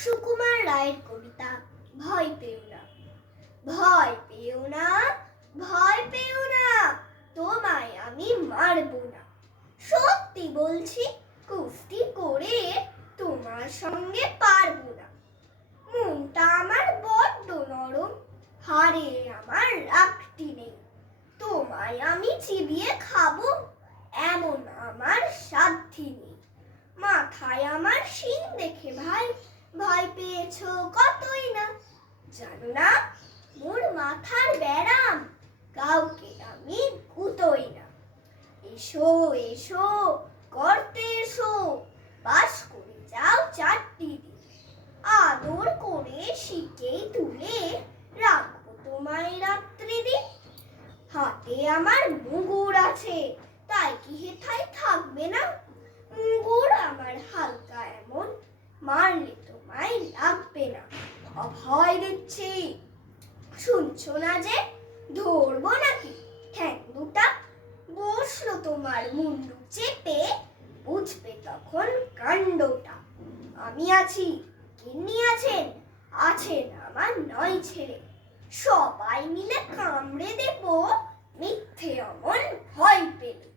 সুকুমার রায়ের কবিতা ভয় পেও না। ভয় পেও না, ভয় পেও না, তোমায় আমি মারবো না। সত্যি বলছি, কুস্তি করে তোমার সঙ্গে পারবো না। মনটা আমার বড্ড নরম, হাড়ে আমার রাখটি নেই। তোমায় আমি চিবিয়ে খাবো, এমন আমার সাধ্যি নেই। মাথায় আমার শিং দেখে ভাই ভয় পেয়েছো কতই না। জানো না, মোর মাথার ব্যারাম, কাউকে আমি গুতোই না। এসো এসো, করতে এসো, বাস করে যাও 4টি দিন। আদর করে শিকেই তুলে রাখবো তোমায় রাত্রি দিন। হাতে আমার মুগুর আছে, তাই কি হেথায় থাকবে না? মুগুর আমার হালকা এমন, মারলে তোমায় লাগবে না। অভয় দিচ্ছি, শুনছো না যে? ধরবো নাকি ঠ্যাং দুটা? বসলো তোমার মুন্ডু চেপে, বুঝবে তখন কাণ্ডটা। আমি আছি, গিন্নি আছেন, আছেন আমার 9 ছেলে। সবাই মিলে কামড়ে দেবো, মিথ্যে অমন ভয় পেলে।